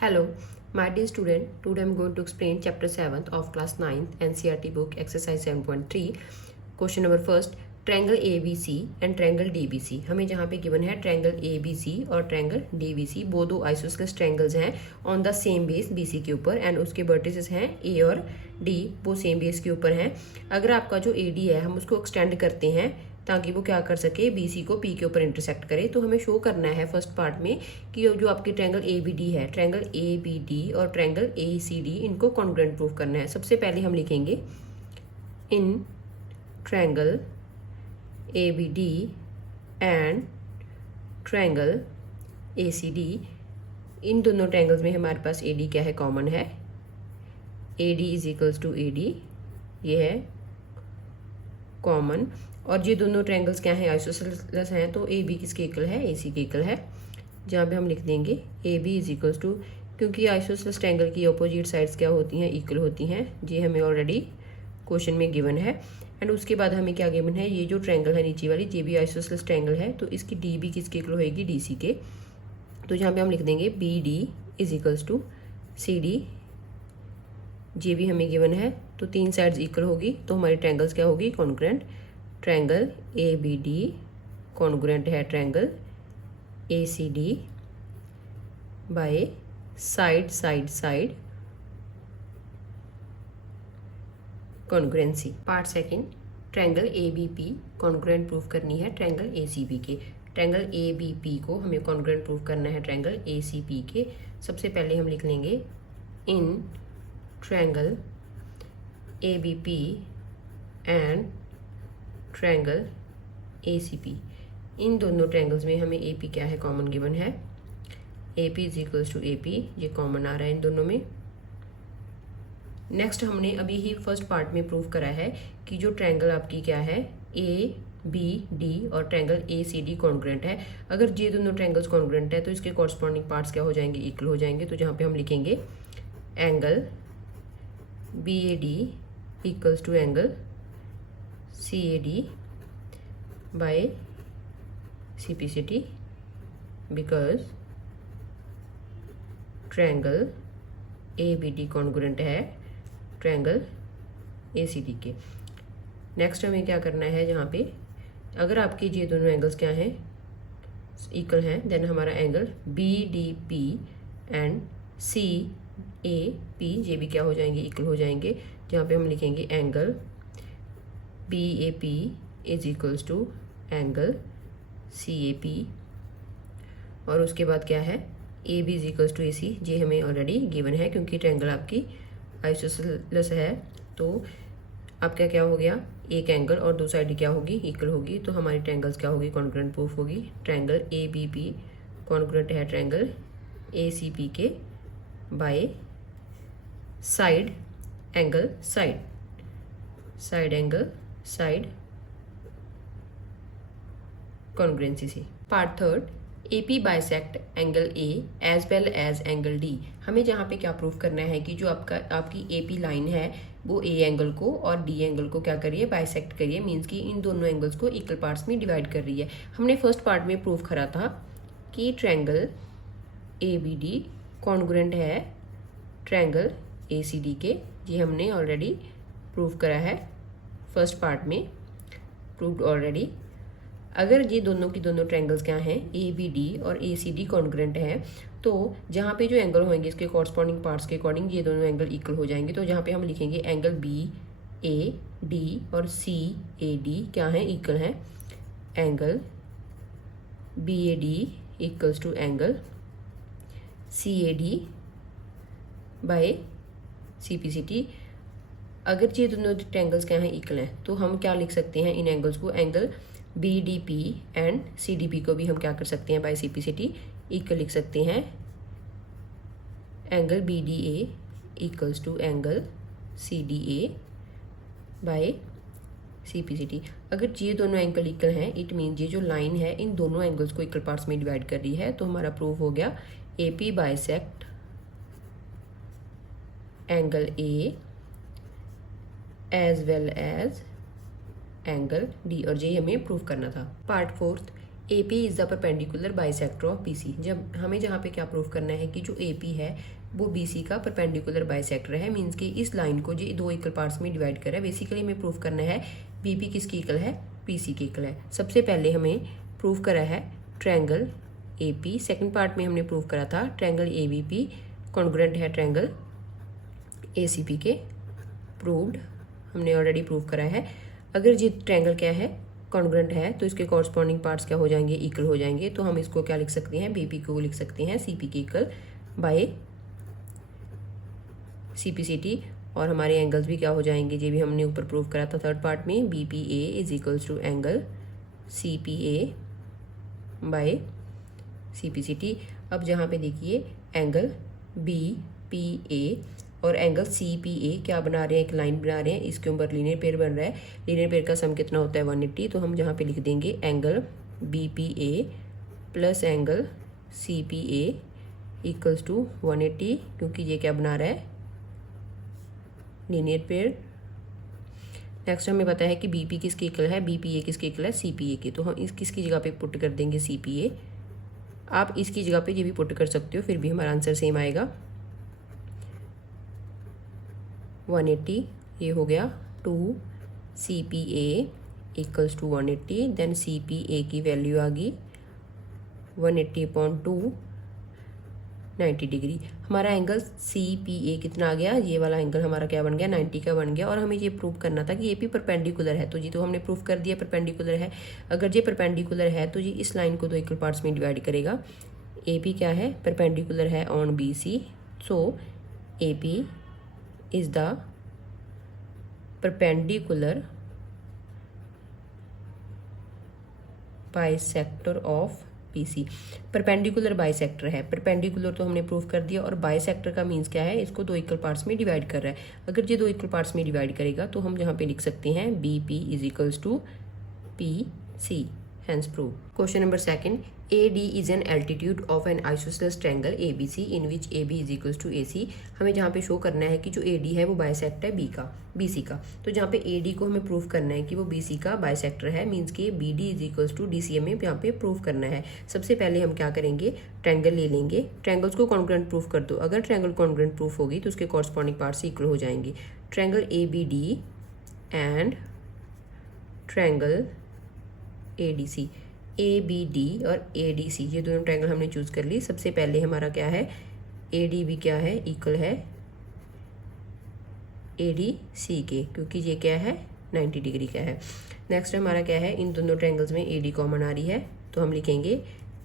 Hello, my dear student. Today I am going to explain chapter 7th of class 9th NCERT book exercise 7.3. Question number first, triangle ABC and triangle DBC. हमें जहाँ पे given है triangle ABC और triangle DBC, वो दो isosceles triangles हैं on the same base BC के ऊपर and उसके vertices हैं A और D, वो same base के ऊपर हैं. अगर आपका जो AD है हम उसको extend करते हैं ताकि वो क्या कर सके BC को P के ऊपर इंटरसेक्ट करे, तो हमें शो करना है फर्स्ट पार्ट में कि जो आपकी ट्रायंगल ABD है, ट्रायंगल ABD और ट्रायंगल ACD, इनको कॉन्ग्रुएंट प्रूफ करना है. सबसे पहले हम लिखेंगे in triangle ABD and triangle ACD, इन दोनों ट्रायंगल्स में हमारे पास AD क्या है, कॉमन है. AD is equals to AD, ये है कॉमन. और ये दोनों ट्रायंगल्स क्या हैं, आइसोसेलेस हैं, तो AB किसके इक्वल है, AC के इक्वल है. जहाँ पे हम लिख देंगे AB इज इक्वल्स टू, क्योंकि आइसोसेलेस ट्रायंगल की अपोजिट साइड्स क्या होती हैं, इक्वल होती हैं. ये हमें ऑलरेडी क्वेश्चन में गिवन है. एंड उसके बाद हमें क्या गिवन है, ये जो ट्रायंगल है नीचे वाली, ये भी आइसोसेलेस ट्रायंगल है, तो इसकी DB किसके इक्वल होएगी, DC के. तो यहाँ पे हम लिख देंगे BD is equals to CD. ये भी हमें गिवन है, तो तीन साइड्स इक्वल होगी, तो हमारी ट्रायंगल्स क्या होगी, कॉन्ग्रुएंट. ट्रायंगल ABD कॉन्ग्रुएंट है triangle ACD bye side side side congruency. Part second, triangle ABP congruent proof करनी है ट्रायंगल ACB के. ट्रायंगल ABP को हमें कॉन्ग्रुएंट प्रूफ करना है ट्रायंगल ACB के. सबसे पहले हम लिख लेंगे इन triangle ABP and triangle ACP. इन दोनों ट्रायंगल्स में हमें AP क्या है, कॉमन गिवन है. AP is equals to AP, ये कॉमन आ रहा है इन दोनों में. नेक्स्ट हमने अभी ही फर्स्ट पार्ट में प्रूव करा है कि जो ट्रायंगल आपकी क्या है, ABD और ट्रायंगल ACD कॉन्ग्रुएंट है. अगर ये दोनों ट्रायंगल्स कॉन्ग्रुएंट है तो इसके कॉरस्पॉन्डिंग पार्ट्स क्या हो जाएंगे, इक्वल हो जाएंगे. तो जहाँ पे हम लिखेंगे angle BAD equals to angle CAD by CPCT because triangle ABD congruent है ट्रायंगल ACD के. नेक्स्ट हमें क्या करना है, जहाँ पे अगर आपके ये दोनों एंगल्स क्या हैं, इक्वल हैं, देन हमारा एंगल BDP एंड CAP ये भी क्या हो जाएंगे, इक्वल हो जाएंगे. जहाँ पे हम लिखेंगे angle BAP is equals to angle CAP. और उसके बाद क्या है, AB is equals to AC. ये हमें ऑलरेडी गिवन है क्योंकि ट्रायंगल आपकी आइसोसेलेस है. तो आपका क्या हो गया, एक एंगल और दो साइड क्या होगी, इक्वल होगी. तो हमारी ट्रायंगल्स क्या होगी, कॉन्ग्रुएंट प्रूफ होगी. ट्रायंगल ABP कॉन्ग्रुएंट है ट्रायंगल ACP के by side angle side, side angle side congruency से. Part third, AP bisect angle A as well as angle D. हमें जहाँ पे क्या प्रूफ करना है कि जो आपकी AP लाइन है वो A एंगल को और D एंगल को क्या करिए, बाइसेक्ट करिए. मीन्स कि इन दोनों एंगल्स को इक्वल पार्ट्स में डिवाइड कर रही है. हमने फर्स्ट पार्ट में प्रूफ करा था कि ट्रायंगल ABD कॉन्ग्रुएंट है ट्रायंगल ACD के. ये हमने ऑलरेडी प्रूफ करा है फर्स्ट पार्ट में, प्रूव्ड ऑलरेडी. अगर ये दोनों की दोनों ट्रायंगल्स क्या हैं, ABD और ACD कॉन्ग्रुएंट हैं, तो जहाँ पे जो एंगल होंगे इसके कॉरस्पॉन्डिंग पार्ट्स के अकॉर्डिंग ये दोनों एंगल इक्वल हो जाएंगे. तो जहाँ पे हम लिखेंगे एंगल BAD और CAD क्या हैं, इक्वल हैं. Angle BAD equals to angle CAD by CPCT. अगर ये दोनों ट्रायंगल्स क्या हैं, इक्वल हैं, तो हम क्या लिख सकते हैं इन एंगल्स को, एंगल BDP एंड CDP को भी हम क्या कर सकते हैं, बाय CPCT इक्वल लिख सकते हैं. Angle BDA equals to angle CDA by CPCT. अगर ये दोनों एंगल इक्वल हैं, इट मीन ये जो लाइन है इन दोनों एंगल्स को इक्वल पार्ट्स में डिवाइड कर रही है. तो हमारा प्रूफ हो गया AP bisect angle A as well as angle D. और ये हमें प्रूफ करना था. Part fourth, A P is the perpendicular bisector of B C. जब हमें जहाँ पे क्या प्रूव करना है कि जो ए पी है वो बी सी का परपेंडिकुलर बाइसेक्टर है, मीन्स कि इस लाइन को जो दो इक्वल पार्ट्स में डिवाइड कर रहा है। बेसिकली हमें प्रूव करना है बी पी किसकी इक्वल है, पी सी की इक्वल है। सबसे पहले हमें प्रूव करा है triangle A P, second part में हमने प्रूव करा था triangle A B P congruent है ट्रायंगल ए सी पी के, प्रूव्ड, हमने ऑलरेडी प्रूव करा है। अगर ये ट्रायंगल क्या है, कॉन्ग्रुएंट है, तो इसके कॉरस्पॉन्डिंग पार्ट्स क्या हो जाएंगे, इक्वल हो जाएंगे। तो हम इसको क्या लिख सकते हैं, बीपी को लिख सकते हैं सीपी के इक्वल बाय सीपीसीटी, और हमारे एंगल्स भी क्या हो जाएंगे, ये भी हमने ऊपर प्रूव करा था थर्ड पार्ट में, BPA is equals to angle CPA by CPCT. अब जहाँ पे देखिए एंगल बीपीए और एंगल सी पी ए क्या बना रहे हैं, एक लाइन बना रहे हैं, इसके ऊपर लीनियर पेयर बन रहा है। लीनियर पेयर का सम कितना होता है 180, तो हम जहाँ पे लिख देंगे angle B P A plus angle C P A equals to 180, क्योंकि ये क्या बना रहा है, लीनियर पेयर। नेक्स्ट हमें पता है कि बी पी किसकी इक्वल है, बी पी ए किसकी इक्वल है, सी पी ए की। तो हम इस किसकी जगह पे पुट कर देंगे सी पी ए, आप इसकी जगह पे ये भी पुट कर सकते हो, फिर भी हमारा आंसर सेम आएगा 180। ये हो गया 2 C P A equals to 180, then C P A की वैल्यू आ गई 180/2 90 डिग्री। हमारा एंगल सी पी ए कितना आ गया, ये वाला एंगल हमारा क्या बन गया, 90 का बन गया। और हमें ये प्रूव करना था कि ये भी परपेंडिकुलर है, तो ये तो हमने प्रूव कर दिया परपेंडिकुलर है। अगर ये परपेंडिकुलर है तो ये इस लाइन को दो इक्वल पार्ट्स में डिवाइड करेगा। ए पी क्या है, परपेंडिकुलर है on B C, so A P is the perpendicular bisector of P C. Perpendicular bisector है, परपेंडिकुलर तो हमने प्रूव कर दिया, और बाइसेक्टर का मीन्स क्या है, इसको दो इक्वल पार्ट्स में डिवाइड कर रहा है। अगर ये दो इक्वल पार्ट्स में डिवाइड करेगा तो हम यहाँ पे लिख सकते हैं B P is equals to P C, hence proof. Question number second, AD is an altitude of an isosceles triangle ABC in which AB is equals to AC। हमें जहाँ पे शो करना है कि जो AD है वो बाइसेक्ट है BC का। तो जहाँ पे AD को हमें प्रूव करना है कि वो BC का बाइसेक्टर है, मीन्स कि BD is equals to DCA में यहाँ पे प्रूव करना है। सबसे पहले हम क्या करेंगे, ट्रायंगल ले लेंगे, ट्रायंगल्स को कॉन्ग्रुएंट प्रूव कर दो। अगर ट्रायंगल कॉन्ग्रुएंट प्रूफ होगी तो उसके कॉरस्पॉन्डिंग पार्ट्स इक्वल हो जाएंगे। Triangle ABD and triangle ADC, ABD और ADC ये दोनों ट्रायंगल हमने चूज कर ली। सबसे पहले हमारा क्या है, ADB क्या है, इक्वल है ADC के, क्योंकि ये क्या है 90 डिग्री का है। नेक्स्ट हमारा क्या है, इन दोनों ट्रायंगल्स में AD कॉमन आ रही है, तो हम लिखेंगे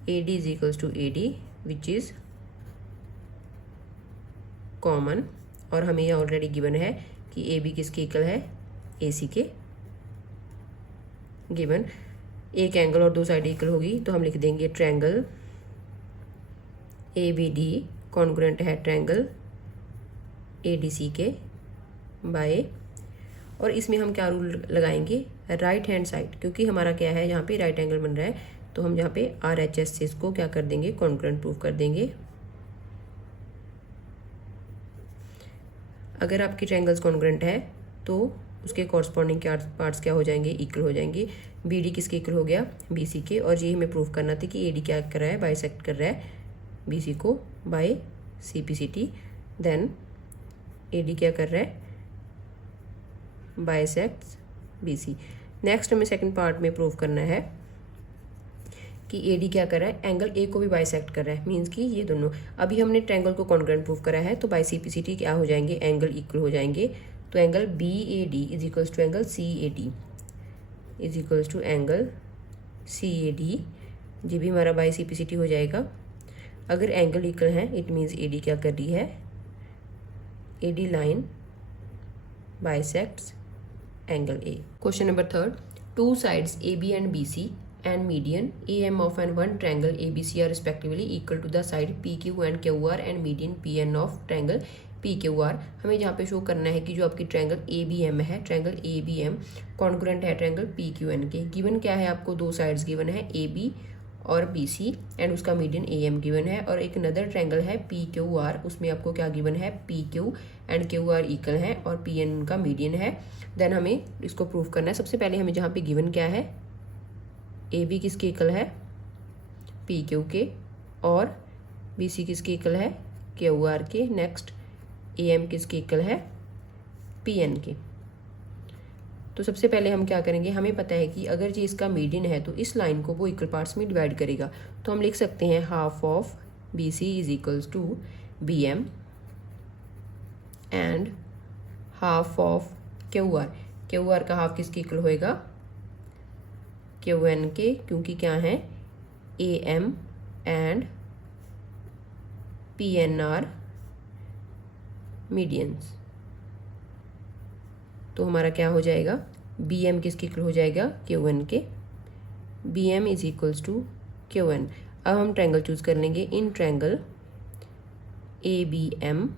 AD is equals to AD which is common. और हमें यह ऑलरेडी गिवन है कि AB किसके इक्वल है, AC के गिवन। एक एंगल और दो साइड इक्वल होगी, तो हम लिख देंगे ट्रायंगल ABD कॉन्ग्रुएंट है ट्रायंगल ADC के बाय, और इसमें हम क्या रूल लगाएंगे, राइट हैंड साइड, क्योंकि हमारा क्या है यहाँ पे राइट एंगल बन रहा है, तो हम यहाँ पे RHS से इसको क्या कर देंगे, कॉन्ग्रुएंट प्रूफ कर देंगे। अगर आपकी ट्रायंगल्स कॉन्ग्रुएंट है तो उसके कॉरस्पॉन्डिंग पार्ट्स क्या हो जाएंगे, इक्वल हो जाएंगे। BD किसके इक्वल हो गया, BC के, और ये हमें प्रूफ करना था कि AD क्या कर रहा है, बाइसेक्ट कर रहा है BC को बाय CPCT। देन AD क्या कर रहा है, बाइसेक्ट्स BC। नेक्स्ट हमें सेकंड पार्ट में प्रूफ करना है कि AD क्या कर रहा है, एंगल A को भी बाइसेक्ट कर रहा है, मीन्स कि ये दोनों। अभी हमने ट्रायंगल को कॉन्ग्रुएंट प्रूफ करा है, तो बाय CPCT क्या हो जाएंगे, एंगल इक्वल हो जाएंगे। तो angle BAD is equals to angle CAD is equals to angle CAD, ये भी हमारा बाय CPCT हो जाएगा। अगर एंगल इक्वल है इट मीन्स AD क्या कर रही है, AD line bisects angle A। Question number third, two sides AB and BC and median AM of and one triangle ABC are respectively equal to the side PQ and QR and median PN of triangle PQR। हमें जहाँ पे show करना है कि जो आपकी triangle ABM है, triangle ABM congruent है ट्रायंगल PQN के। गिवन क्या है, आपको दो साइड्स गिवन है AB और BC एंड उसका मीडियन AM गिवन है, और एक नदर ट्रायंगल है PQR, उसमें आपको क्या गिवन है, PQ एंड QR इक्वल है और PN उनका मीडियन है। देन हमें इसको प्रूफ करना है। सबसे पहले हमें जहाँ पे गिवन क्या है, AB किसके इक्वल है, पी क्यू के, और बी सी किसके इक्वल है क्यू आर के। नेक्स्ट ए एम किसके इक्वल है पी एन के। तो सबसे पहले हम क्या करेंगे, हमें पता है कि अगर ये इसका मीडियन है तो इस लाइन को वो इक्वल पार्ट्स में डिवाइड करेगा। तो हम लिख सकते हैं half of B C is equals to B M and half of Q R. Q R का हाफ किसके इक्वल होएगा क्यू एन के, क्योंकि क्या है A M and P N are medians. तो हमारा क्या हो जाएगा, बी एम किसके इक्वल हो जाएगा क्यू एन के। B M is equals to Q N. अब हम ट्रायंगल चूज कर लेंगे, इन triangle A B M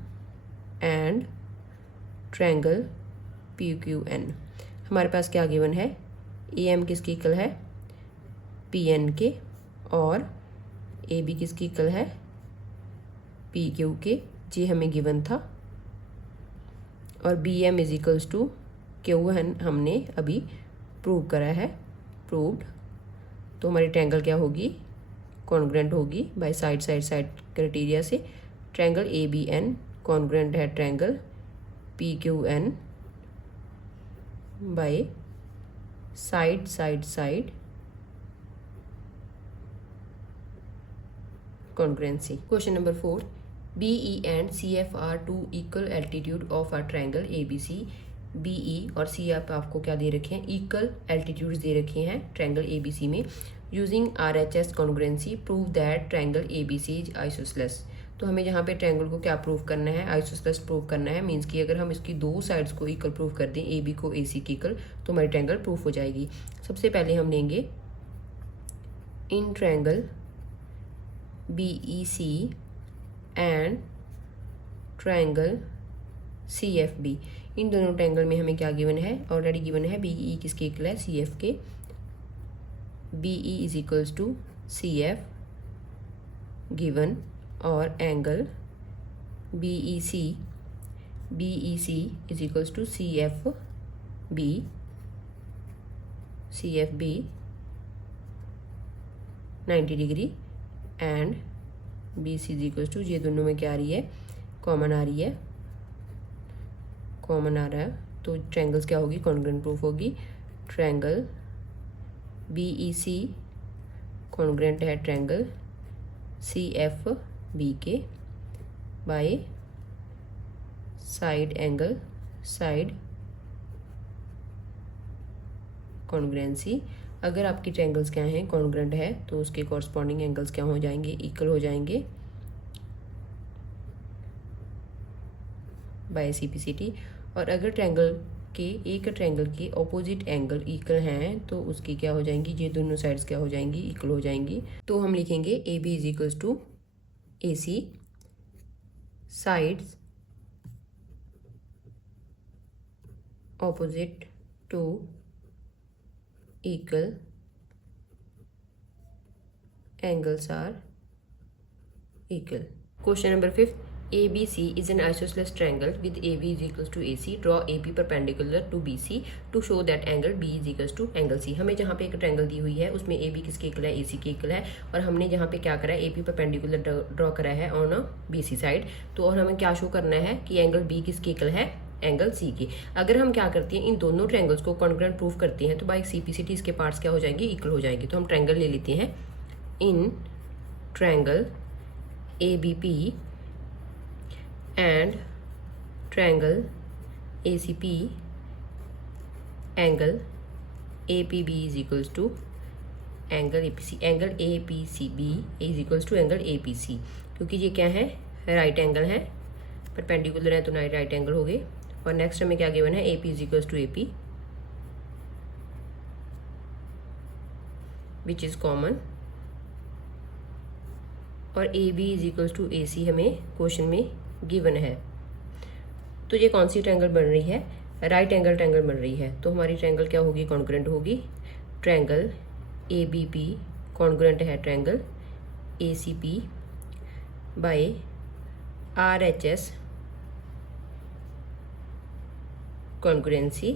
and triangle P Q N. हमारे पास क्या गिवन है, ए एम किसकी इक्वल है पी एन के, और ए बी किसकी इक्वल है पी क्यू के, जी हमें गिवन था। और B M is equals to Q N हमने अभी प्रूव करा है, प्रूव्ड। तो हमारी ट्रायंगल क्या होगी, कॉन्ग्रुएंट होगी by side side side criteria से। Triangle A B N congruent है triangle P Q N by side side side congruency. Question number 4. BE and CF are two equal altitude of a triangle ABC. BE और CF आपको क्या दे रखे हैं, equal altitudes दे रखे हैं triangle ABC में। Using RHS congruency prove that triangle ABC is isosceles. तो हमें यहाँ पे ट्रायंगल को क्या प्रूव करना है, आइसोसेलेस प्रूव करना है। मीन्स कि अगर हम इसकी दो साइड्स को इक्वल प्रूव कर दें, ए बी को ए सी की इक्वल, तो हमारी ट्रायंगल प्रूफ हो जाएगी। सबसे पहले हम लेंगे इन triangle BEC and triangle CFB। इन दोनों ट्रायंगल में हमें क्या गिवन है, ऑलरेडी गिवन है BE किसके इक्वल है CF के। BE is equals to CF given, और angle BEC is equals to CFB 90 degree, and BC is equals to, ये दोनों में क्या आ रही है, कॉमन आ रही है, कॉमन आ रहा है। तो ट्रायंगल्स क्या होगी, कॉन्ग्रुएंट प्रूफ होगी। ट्रायंगल BEC कॉन्ग्रुएंट है ट्रायंगल CFB के by side angle side congruency. अगर आपकी ट्रायंगल्स क्या हैं, कॉन्ग्रुएंट है, तो उसके कॉरस्पॉन्डिंग एंगल्स क्या हो जाएंगे, इक्वल हो जाएंगे बाय CPCT। और अगर ट्रायंगल के एक ट्रायंगल के ऑपोजिट एंगल इक्वल हैं, तो उसकी क्या हो जाएंगी, ये दोनों साइड्स क्या हो जाएंगी, इक्वल हो जाएंगी। तो हम लिखेंगे AB is equals to AC, sides opposite to equal, angles are equal. Question number 5. ABC is an isosceles triangle with AB is equals to AC. Draw AB perpendicular to BC to show that angle B is equals to angle C. हमें जहाँ पे एक triangle दी हुई है उसमें AB किसके equal है, AC के इक्वल है, और हमने जहाँ पे क्या करा है, AB परपेंडिकुलर ड्रॉ करा है ऑन BC साइड। तो और हमें क्या शो करना है कि एंगल B किसके इक्वल है, एंगल सी की। अगर हम क्या करते हैं, इन दोनों ट्रायंगल्स को कॉन्ग्रुएंट प्रूफ करते हैं, तो बाय CPCT इसके पार्ट्स क्या हो जाएंगे, इक्वल हो जाएंगे। तो हम ट्रायंगल ले लेते हैं, in triangle ABP and triangle ACP angle APB is equals to angle APC। Angle APCB is equals to angle APC, क्योंकि ये क्या है, राइट एंगल है, परपेंडिकुलर है तो राइट एंगल हो गए। और नेक्स्ट हमें क्या गिवन है, AP is equals to AP which is common, और AB is equals to AC हमें क्वेश्चन में गिवन है। तो ये कौन सी ट्रायंगल बन रही है, राइट एंगल ट्रायंगल बन रही है। तो हमारी ट्रायंगल क्या होगी, कॉन्ग्रुएंट होगी। ट्रायंगल ABP कॉन्ग्रुएंट है triangle ACP by RHS congruency.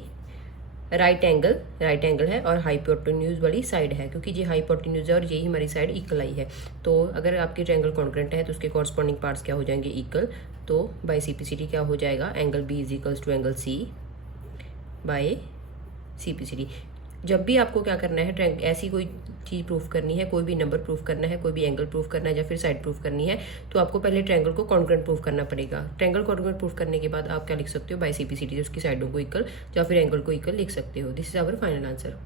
Right angle है और हाइपोटेन्यूज वाली साइड है, क्योंकि ये हाइपोटेन्यूज है और यही हमारी साइड इक्वल आई है। तो अगर आपकी ट्रायंगल कॉन्ग्रुएंट है तो उसके कॉरस्पॉन्डिंग पार्ट्स क्या हो जाएंगे, इक्वल। तो बाय CPCD क्या हो जाएगा, angle B is equals to angle C by CPCD। जब भी आपको क्या करना है, ऐसी कोई चीज़ प्रूफ करनी है, कोई भी नंबर प्रूफ करना है, कोई भी एंगल प्रूफ करना है या फिर साइड प्रूफ करनी है, तो आपको पहले ट्रायंगल को कॉन्ग्रुएंट प्रूफ करना पड़ेगा। ट्रायंगल कॉन्ग्रुएंट प्रूफ करने के बाद आप क्या लिख सकते हो, बाय CPCD उसकी साइडों को इक्वल या फिर एंगल को इक्वल लिख सकते हो। This is our final answer.